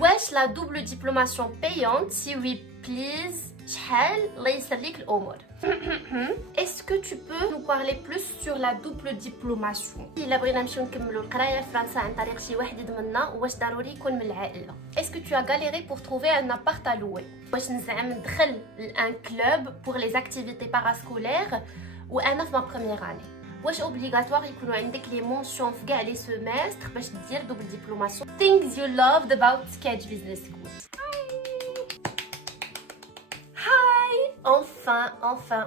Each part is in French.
واش la double diplomation payante? Si oui, please. شحال الله يسر ليك الامور. Est-ce que tu peux nous parler plus sur la double diplomation? إلا بغينا نمشيو نكملوا القرايه في فرنسا عن طريق شي واحد يضمننا، واش ضروري يكون من العائله؟ Est-ce que tu as galéré pour trouver un appart à louer? واش نزعم ندخل لان كلوب pour les activités parascolaires وانا في ما première année؟ واش اوبليغاتوار يكونوا عندك لي مونسيون في كاع لي سيمستر باش دير دوبل ديبلوماسيون؟ Things you loved about Kedge Business School.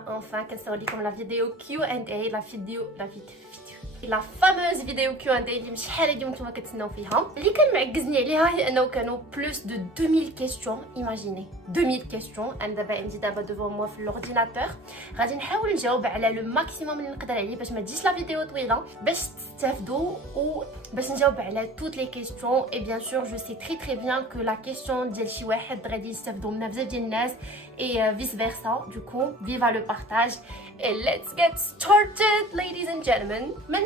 Enfin, كنصور la vidéo Q&A, la fameuse vidéo Q&A اللي مش شحال هادي وانتم كتسناو فيها. اللي كان معكزني عليها هي انه كانوا plus de 2000 questions. Imaginez 2000 questions. انا دابا عندي devant moi في l'ordinateur. غادي نحاول نجاوب على لو ماكسيموم اللي نقدر عليه باش ما تجيش لا فيديو طويله، باش تستافدوا وباش نجاوب على toutes les questions. Et bien sûr, je sais très bien que la question ديال شي واحد غادي يستافدوا منها بزاف ديال الناس et vice versa. Du coup, vive le partage et let's get started, ladies and gentlemen. ما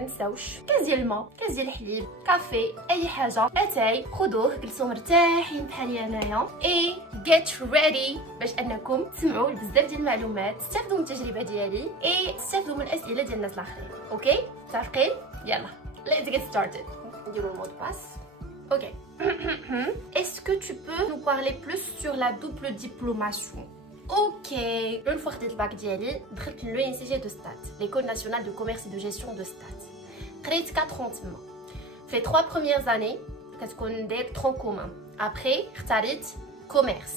نساوش كاس ديال الماء، كاس ديال الحليب، كافي، اي حاجه، اتاي خذوه جلسوا مرتاحين بحالي انايا et get ready باش انكم تسمعوا بزاف ديال المعلومات، تستافدوا من التجربه ديالي et تستافدوا من الاسئله ديال الناس الاخرين. اوكي متفقين؟ يلا let's get started. نديروا المود باس. Ok. Est-ce que tu peux nous parler plus sur la double diplomation? Ok. Une fois que j'ai le bac d'IALI, j'ai fait l'ENCG de Stats, l'École nationale de commerce et de gestion de Stats. J'ai 4 ans. Les 3 premières années, qu'est-ce qu'on a de tronc commun. Après, j'ai commerce.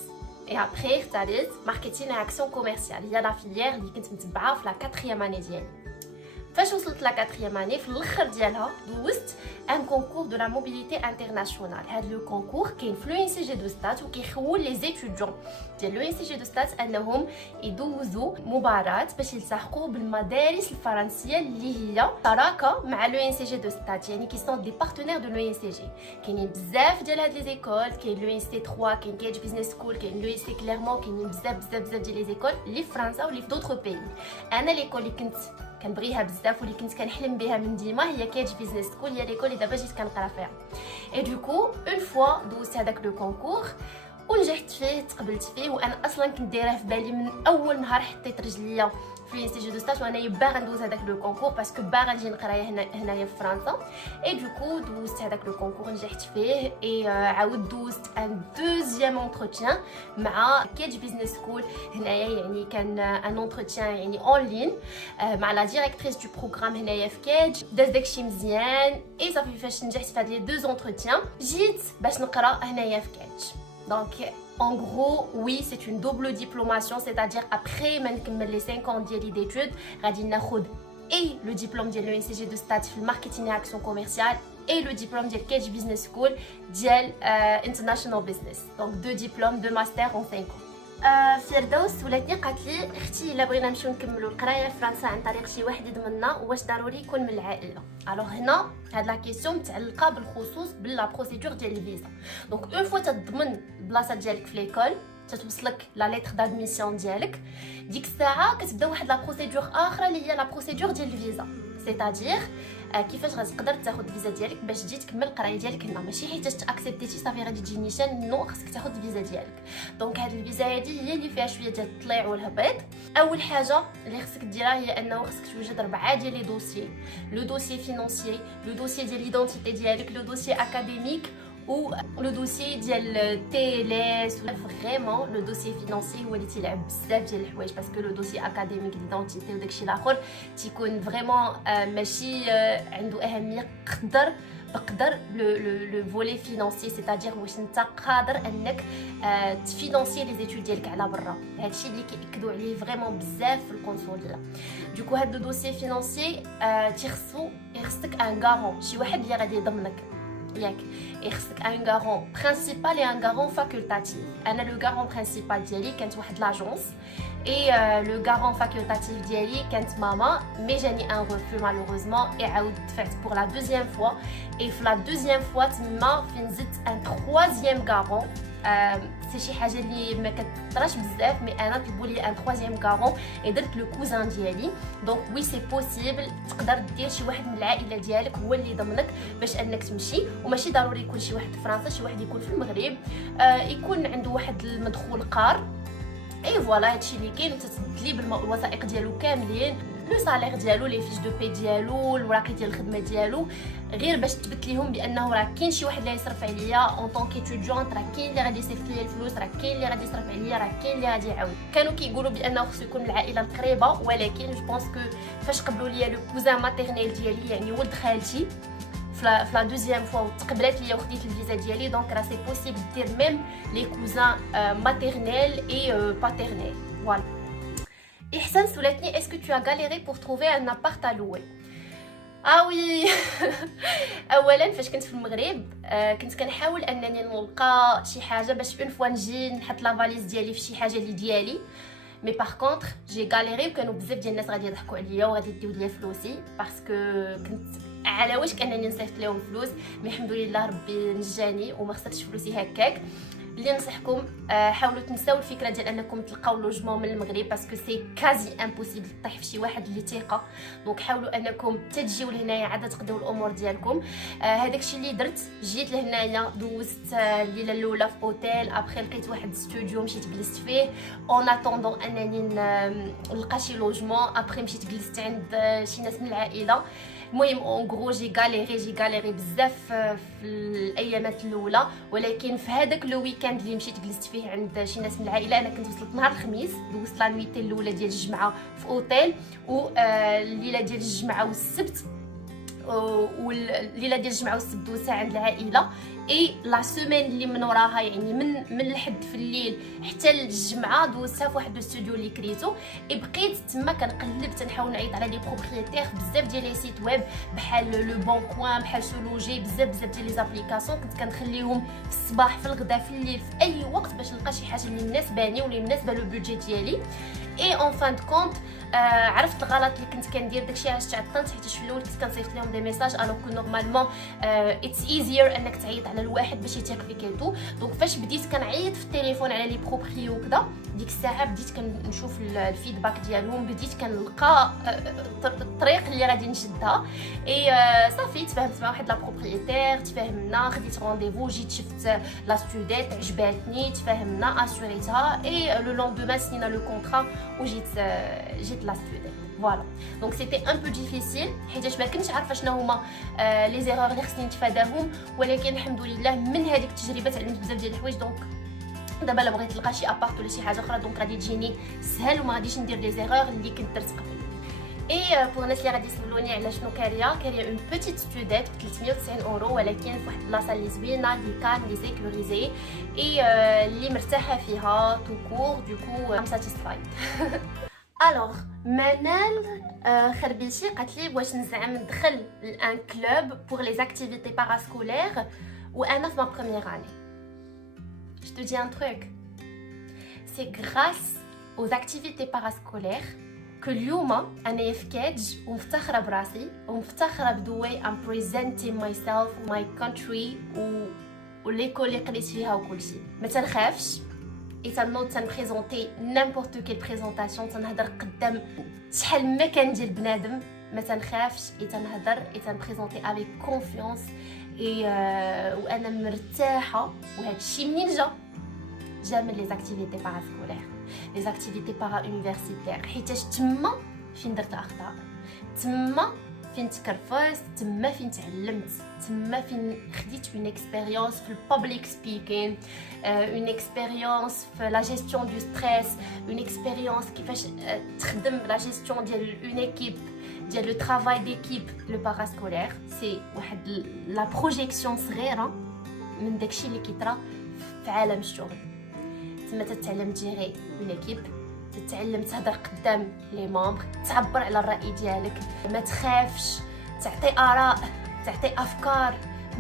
Et après, j'ai marketing et action commerciale. Il y a la filière qui est la 4e année d'IALI. فاش وصلت لا 4e année في الاخر ديالها دوزت ان كونكور دو لا موبيليتي انترناسيونال. هذا لو كونكور كاين في لو ان سي جي دو ستات وكيخول لي زيتيديون ديال لو ان سي جي دو ستات انهم يدوزوا مباراه باش يلتحقوا بالمدارس الفرنسيه اللي هي شراكه مع لو ان سي جي دو ستات، يعني كي سون دي بارتنير دو لو ان سي جي. كاينين بزاف ديال هاد لي زيكول، كاين لو ان سي 3، كاين كيدج بيزنس سكول، كاين لو ان سي كليرمون، كاينين بزاف ديال لي زيكول اللي في فرنسا واللي في دوطخ بيي. انا ليكول اللي كنت كنبغيها بزاف واللي كنت كنحلم بها من ديما هي كيدج بيزنس سكول، هي ليكول اللي دابا جيت كنقرا فيها. اي دوكو اون فوا دوزت هذاك لو كونكور ونجحت فيه، تقبلت فيه، وانا اصلا كنت دايره في بالي من اول نهار حطيت رجليا في لي سي دو ستاج وانا باغا ندوز هذاك لو كونكور باسكو باغا نجي نقرايا هنايا في فرنسا. اي دوكو دوزت هذاك لو كونكور نجحت فيه. اي عاود دوزت ان دوزيام اونتروتيان مع كيدج بيزنس سكول هنايا، يعني كان ان اونتروتيان يعني اون لين مع لا ديريكتريس دو بروغرام هنايا في كيدج. داز داكشي مزيان. اي صافي فاش نجحت في هاد لي دو اونتروتيان جيت باش نقرا هنايا في كيدج. Donc, en gros, oui, c'est une double diplomation, c'est-à-dire après les 5 ans d'études, et le diplôme de l'ENCG de Stats في marketing et action commerciale et le diplôme de Kedge Business School ديال International Business. Donc, 2 diplômes, 2 masters en 5 ans. فردوس ولاتني قالت لي اختي الا بغينا نمشيو نكملوا القرايه في فرنسا عن طريق شي واحد يضمننا واش ضروري يكون من العائله؟ الوغ هنا هاد لا كيسيون متعلقه بالخصوص بلا بروسيدور ديال الفيزا. دونك اون فوا تضمن البلاصه ديالك في ليكول، تتوصلك لا ليتر دادميسيون ديالك، ديك الساعه كتبدا واحد لا بروسيدور اخرى اللي هي لا بروسيدور ديال الفيزا. سيتادير كيفاش غتقدر تاخذ الفيزا ديالك باش تجي تكمل القرايه ديالك هنا، ماشي حيت تاكسبتيتي صافي غادي تجي نيشان، نو خاصك تاخذ الفيزا ديالك. دونك هاد الفيزا هادي هي اللي فيها شويه ديال الطليع والهبيط. اول حاجه اللي خاصك ديرها هي انه خاصك توجد 4 ديال لي دوسيي: لو دوسيي فينانسيي، لو دوسيي ديال ليدونتيتي ديالك، لو دوسيي اكاديميك ou le dossier ديال TLS. Vraiment le dossier financier هو اللي تيلعب بزاف ديال الحوايج باسكو لو دوسيي اكاديميك ديدونتيتي وداكشي الاخر تيكون فريمون ماشي عنده اهميه بقدر لو فولي فينانسي، سيتادير واش انت قادر انك تفينانسي لي زيتود ديالك على برا. هادشي اللي كياكدوا عليه فريمون بزاف في الكونسول. دوكو هاد لو دوسيي فينانسي خصك ان غارون، شي واحد اللي غادي يضمنك ياك. خصك ان غارون برينسيبال اي ان غارون فاكولتاتيف. انا لو غارون برينسيبال ديالي كانت واحد لاجونس اي لو غارون فاكولتاتيف ديالي كانت ماما، مي جاني ان ريفو مالوروزمون اي عاود دفعت بور لا دوزيام فوا. اي في لا دوزيام فوا تما فين زدت ان تروازيام غارون سي شي حاجه اللي ما كتطراش بزاف، مي انا طلبوا لي ان ترويزيام كارون اي درت لو كوزان ديالي. دونك وي سي بوسيبل تقدر دير شي واحد من العائله ديالك هو اللي ضمنك باش انك تمشي، وماشي ضروري يكون شي واحد في فرنسا، شي واحد يكون في المغرب يكون عنده واحد المدخول قار. اي فوالا هادشي اللي كاين، وتتدلي بالوثائق ديالو كاملين، لو صالير ديالو، لي فيش دو بي ديالو، الوراقي ديال الخدمه ديالو، غير باش تثبت ليهم بانه راه كاين شي واحد اللي يصرف عليا اون طون كيتوديونت، راه كاين اللي غادي يصيفط ليا الفلوس، راه كاين اللي غادي يصرف عليا، راه كاين اللي غادي يعاون. كانوا كيقولوا بانه خصو يكون العائله القريبه، ولكن جو بونس كو فاش قبلوا ليا لو كوزان ماتيرنيل ديالي يعني ولد خالتي في لا دوزيام فوا وتقبلت ليا وخديت الفيزا ديالي، دونك راه سي بوسيبل دير ميم لي كوزان ماتيرنيل اي باتيرنيل. فوالا. احسن سولتني اسكو tu as galéré pour trouver un appart à louer. وي اولا فاش كنت في المغرب كنت كنحاول انني نلقى شي حاجه باش اون فوا نجي نحط لا فاليز ديالي في شي حاجه اللي ديالي. مي باغ كونطخ جي غاليري، وكانوا بزاف ديال الناس غادي يضحكوا عليا وغادي يديو ليا فلوسي باسكو كنت على واش كانني نصيفط لهم فلوس. مي الحمد لله ربي نجاني وما خسرتش فلوسي هكاك. اللي نصحكم حاولوا تنساو الفكره ديال انكم تلقاو لوجمون من المغرب باسكو سي كازي امبوسيبل تطيح في شي واحد اللي ثقه. دونك حاولوا انكم تجيو لهنايا عاد تقضيو الامور ديالكم. هذاك الشيء اللي درت، جيت لهنايا دوزت الليله الاولى في اوتيل، ابخي لقيت واحد الاستوديو مشيت جلست فيه اون اتوندون انني نلقى شي لوجمون. ابخي مشيت جلست عند شي ناس من العائله. المهم اون غرو جي غاليري بزاف في الايامات الاولى، ولكن في هذاك لو ويكاند اللي مشيت جلست فيه عند شي ناس من العائله، انا كنت وصلت نهار الخميس، دوزت لا نويتي الاولى ديال الجمعه في اوتيل، والليله ديال الجمعه والسبت والليله ديال الجمعه والسبت دوزتها عند العائله. اي لا سيمين اللي من وراها يعني من الحد في الليل حتى الجمعه دوزتها في واحد الاستوديو اللي كريتو. اي بقيت تما كنقلب تنحاول نعيط على لي بروبريتير بزاف ديال لي سيت ويب بحال لو بون كوان بحال سولوجي، بزاف ديال لي زابليكاسيون كنت كنخليهم في الصباح في الغداء في الليل في اي وقت باش نلقى شي حاجه اللي مناسباني واللي مناسبه لو بودجي ديالي. اي اون فان كونت عرفت الغلط اللي كنت كندير، داكشي علاش تعطلت حيت في الاول كنت كنصيفط لهم دي ميساج الوغ كو نورمالمون اتس ايزير انك تعيط على الواحد باش يتيق فيك ايتو. دونك فاش بديت كنعيط في التليفون على لي بروبري وكذا، ديك الساعه بديت كنشوف الفيدباك ديالهم، بديت كنلقى الطريق اللي غادي نشدها. اي صافي تفاهمت مع واحد لا بروبريتير، تفاهمنا، خديت رونديفو، جيت شفت لا ستودنت عجباتني، تفاهمنا، اسوريتها. اي لو لوندومان سنينا لو كونطرا وجيت لا ستودنت. فوالا. دونك سيتي ان بو ديفيسيل حيتاش ما كنتش عارفه شنو هما لي زيرور اللي خصني نتفاداهم، ولكن الحمد لله من هذيك التجربه تعلمت بزاف ديال الحوايج. دونك دابا الا بغيت نلقى شي ابارت ولا شي حاجه اخرى دونك غادي تجيني سهل وما غاديش ندير لي زيرور اللي كنت درت قبل. اي بور الناس اللي غادي يسولوني على شنو كاريه اون بوتيت ستودنت ب 390 اورو، ولكن في واحد البلاصه اللي زوينه اللي كان لي سيكوريزي اي اللي مرتاحه فيها تو كور. دوكو ام ساتيسفايد. الوغ منال خربيشي قالت لي واش نزعم ندخل لان كلوب بور لي اكتيفيتي باراسكولير وانا في ما بروميير اني. Je te dis un truc, c'est grâce aux activités parascolaires que اليوم انا يفكاج ومفتخره براسي ومفتخره بدوي I'm presenting myself my country وليكول اللي قريت فيها وكل شيء. ما تنخافش اي تنوض تنبريزونتي نيمبورط كيل بريزونطاسيون، تنهضر قدام شحال ما كان ديال بنادم، ما تنخافش اي تنهضر اي تنبريزونتي افيك كونفيونس اي وانا مرتاحه. وهذا الشيء منين جا من لي زاكتيفيتي باراسكولير، لي زاكتيفيتي بارا يونيفرسيتير، حيتاش تما فين درت اخطاء، تما فين تكرفست، تما فين تعلمت، تما فين خديت اون اكسبيريونس في البابليك سبيكين، اون اكسبيريونس في لا جيستيون دو ستريس، اون اكسبيريونس كيفاش تخدم لا جيستيون ديال اون ايكيب، ديال لو ترافاي ديكيب. لو باراسكولير سي واحد لا بروجيكسيون صغيره من داكشي اللي كيطرا في عالم الشغل. تما تتعلم تجيري اون ايكيب، تتعلم تهضر قدام لي مامبر، تعبر على الراي ديالك، ما تخافش، تعطي اراء، تعطي افكار،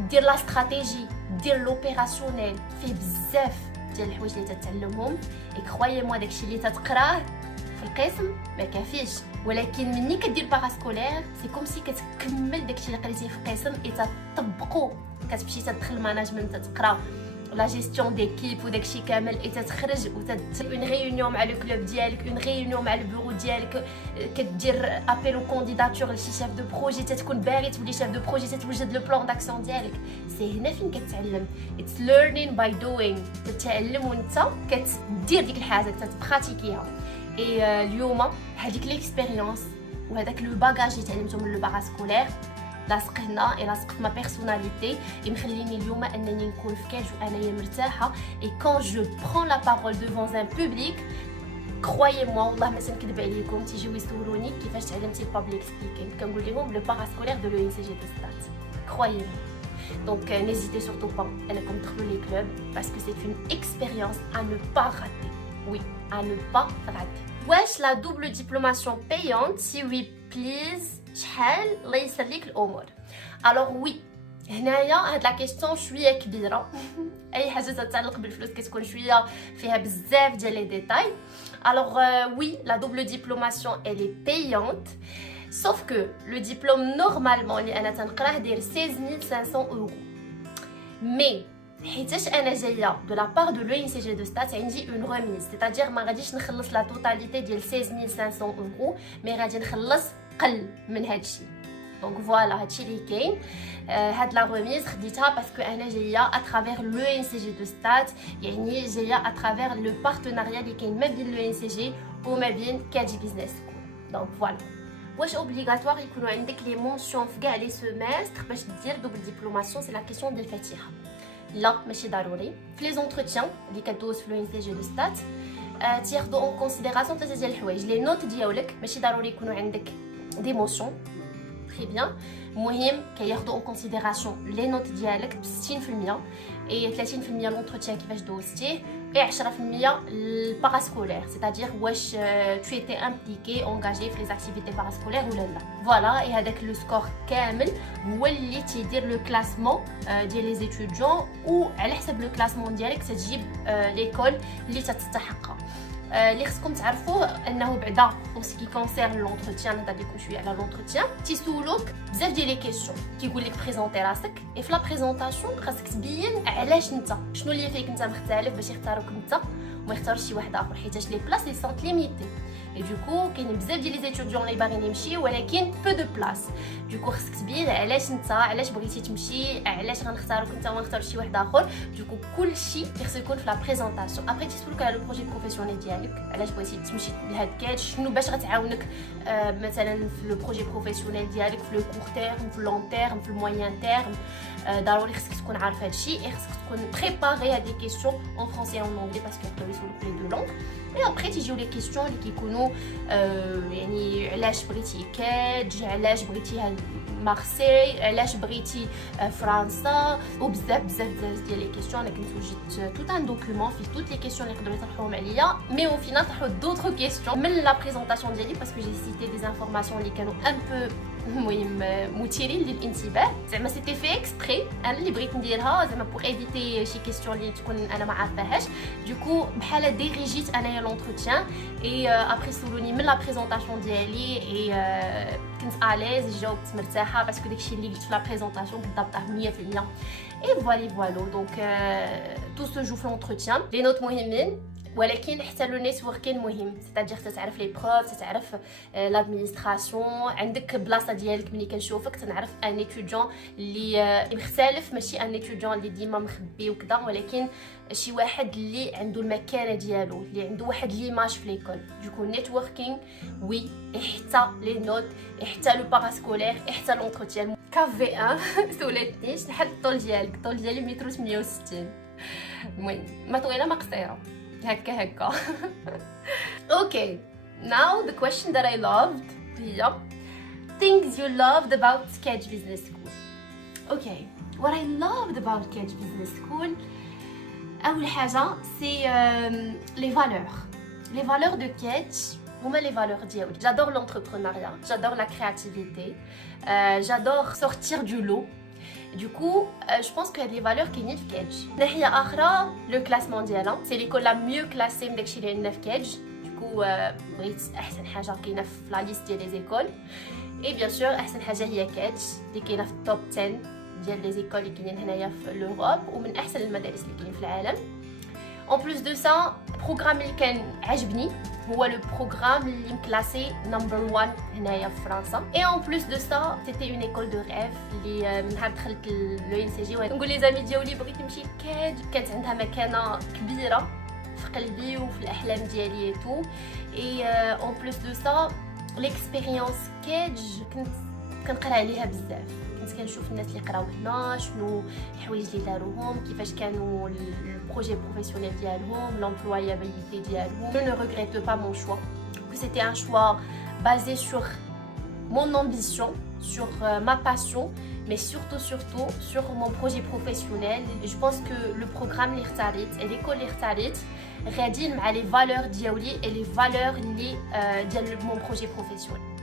دير لا استراتيجي، دير لوبيراسيونيل. فيه بزاف ديال الحوايج اللي تتعلمهم. كرويي موا داكشي اللي تتقراه في القسم ما كافيش، ولكن مني كدير باراسكولير سي كوم سي كتكمل داكشي اللي قريتيه في القسم اي تطبقو. كتمشي تدخل ماناجمنت تقرا لا جيستيون ديكيب وداكشي كامل تتخرج اون ريونيون مع لو كلوب ديالك اون ريونيون مع البيرو ديالك كدير ابيل او كونديداتور لشي شيف دو بروجي تتكون باغي تولي شيف دو بروجي تتوجد لو بلان داكسيون ديالك سي هنا فين كتعلم اتس ليرنين باي دوينغ تتعلم وانت كتدير ديك الحاجه كتبراتيكيها اي اليوم هذيك ليكسبيريونس وهذاك لو باغاج اللي تعلمته من لو باراسكولير لاصق هنا لاصق في ما بيرسوناليتي مخليني اليوم انني نكون في كاج وانايا مرتاحه اي كون جو برون لا بارول ديفون ان بوبليك كرويي موا والله ما تنكذب عليكم تيجيو يسولوني كيفاش تعلمتي البابليك سبيكين كنقول لهم لو باراسكولير دو لو ان سي جي دو ستات كرويي دونك n'hésitez surtout pas انكم تدخلوا لي كلوب باسكو سي اون اكسبيريونس ا نو با راتي وي ا نو با راتي واش لا دوبل ديبلوماسيون بايونت سي وي بليز شحال الله يسر ليك الامور الوغ وي هنايا هاد لا كيسيون شويه كبيره اي حاجه تتعلق بالفلوس كتكون شويه فيها بزاف ديال لي ديتاي الوغ وي لا دوبل ديبلوماسيون elle est payante sauf que le diplôme normalement اللي انا تنقراه داير 16500 euro mais حيتاش انا جايه دو لا بار دو لو ان سي جي دو ستات عندي اون ريميز سيتادير ما غاديش نخلص لا توتاليتي ديال 16500 euro مي غادي نخلص قل من هادشي دونك فوالا هادشي اللي كاين هاد لا ريميز خديتها باسكو انا جايه اترافير لو ان سي جي دو ستات يعني جايه اترافير لو بارتناريا اللي كاين ما بين لو ان سي جي وما بين كاجي بيزنس سكول دونك فوالا واش اوبليغاتوار يكونوا عندك لي مونسيون في كاع لي سيمستر باش دير دوبل ديبلوماسيون سي لا كيسيون ديال الفاتحه لا ماشي ضروري في لي زونتروتيان اللي كدوز في لو ان سي جي دو ستات تياخذوا اون كونسيديراسيون ثلاثه ديال الحوايج لي نوت ديالك ماشي ضروري يكونوا عندك دي موسيون تري بيان المهم كياخذوا اون كونسيديراسيون لي نوت ديالك ب 60% اي 30% لونتروتيان كيفاش دوزتيه اي 10% الباراسكولير سيتادير واش تو ايتي امبليكي اونغاجي في لي اكتيفيتي باراسكولير ولا لا فوالا اي هذاك لو سكور كامل هو اللي تيدير لو كلاسمون ديال لي ستوديون وعلى حسب لو كلاسمون ديالك تجيب ليكول اللي تستحقها اللي خصكم تعرفوا انه بعدا اون كي كونسيرن لونتروتيان نهضر لكم شويه على لونتروتيان تيسولوك بزاف ديال لي كيسيون كيقول لك بريزونتي راسك اي في لا بريزونطاسيون خاصك تبين علاش انت شنو اللي فيك انت مختلف باش يختاروك انت وما يختاروش شي واحد اخر حيتاش لي بلاص لي سونت ليميتي اي دوكو كاينين بزاف ديال لي ستوديون اللي باغيين يمشيو ولكن بو دو بلاص دوكو خصك تبين علاش انت علاش بغيتي تمشي علاش غنختاروك انت وما نختاروش شي واحد اخر دوكو كلشي خصو يكون في لا بريزونطاسيون ابري تيسولوك على لو بروجي بروفيسيونيل ديالك علاش بغيتي تمشي لهاد كاج شنو باش غتعاونك مثلا في لو بروجي بروفيسيونيل ديالك في لو كور تيرم في لون تيرم في الموين تيرم ضروري خصك تكون عارف هادشي اي خصك تكون بريباري هاد لي كيسيون اون فرونسي اون اونغلي باسكو يقدروا يسولوك لي دو لونغ اي ابري تيجيو لي كيسيون اللي كيكونوا يعني علاش بغيتي كاج علاش بغيتي مارسي علاش بغيتي فرنسا وبزاف ديال لي كيسيون انا كنت وجدت توت ان دوكيومون فيه توت لي كيسيون اللي يقدروا يطرحوهم عليا مي او فينال طرحوا دوطخ كيسيون من لا بريزونطاسيون ديالي باسكو جي سيتي دي انفورماسيون اللي كانوا ان بو المهم مثيرين للانتباه زعما سيتي في اكسبري انا اللي بغيت نديرها زعما بور ايفيتي شي كيسيون اللي تكون انا ما عارفاهاش دوكو بحال ديريجيت انايا لونتروتيان اي ابري سولوني من لا بريزونطاسيون ديالي اي كنت اليز جاوبت مرتاحه باسكو داكشي اللي قلت في لا بريزونطاسيون كنت ضابطه 100% اي فوالو دونك تو سو جو في لونتروتيان لي نوت مهمين ولكن حتى لو نيتوركين مهم سيتادير تتعرف لي بروف تتعرف لادمينستراسيون عندك بلاصه ديالك ملي كنشوفك تنعرف ان ايتوديون اللي مختلف ماشي ان ايتوديون اللي ديما مخبي وكذا ولكن شي واحد اللي عنده المكانه ديالو اللي عنده واحد ليماج في ليكول دوكو نيتوركين وي حتى لي نوت حتى لو باراسكولير حتى لونتروتيان كاف في 1 سولتني شحال الطول ديالك الطول ديالي متر 68 المهم ما طويله ما قصيره هكا okay now the question that I loved هي things you loved about Kedge Business School okay what I loved about Kedge Business School أول حاجة c'est les valeurs de Kedge هما les valeurs ديالي j'adore l'entrepreneuriat j'adore la créativité j'adore sortir du lot Du coup, je pense qu'il y a des valeurs qui sont dans Kedge. ناحية أخرى, le classement ديالها, c'est l'école la mieux classée من داكشي اللي عندنا في Kedge. Du coup, بغيت أحسن حاجة كاينة في la liste ديال les écoles. Et bien sûr, أحسن حاجة هي Kedge اللي كاينة في التوب 10 ديال لي زيكول اللي كاينين هنايا في لوروب ومن احسن المدارس اللي كاينين في العالم. En plus de ça, programme اللي كان عجبني هو le programme اللي مكلاسي نمبر 1 هنايا في فرنسا. Et en plus de ça, c'était une école de rêve اللي من نهار دخلت لو ان سي جي نقول لي زامي ديالي بغيت نمشي كاج، كانت عندها مكانه كبيره في قلبي وفي الاحلام ديالي تو. Et en plus de ça, l'expérience كاج كنت كنقرا عليها بزاف، كنت كنشوف الناس اللي قراو هنا شنو الحوايج اللي داروهم، كيفاش كانوا البروجي بروفيسيونيل ديالهم، l'employabilité ديالهم. Je ne regrette pas mon choix, que c'était un choix basé sur mon ambition, sur ma passion, mais surtout sur mon projet professionnel. Et je pense que le programme اللي اختاريت et l'école اللي اختاريت غاديين مع les valeurs ديالي et les valeurs اللي ديال mon projet professionnel.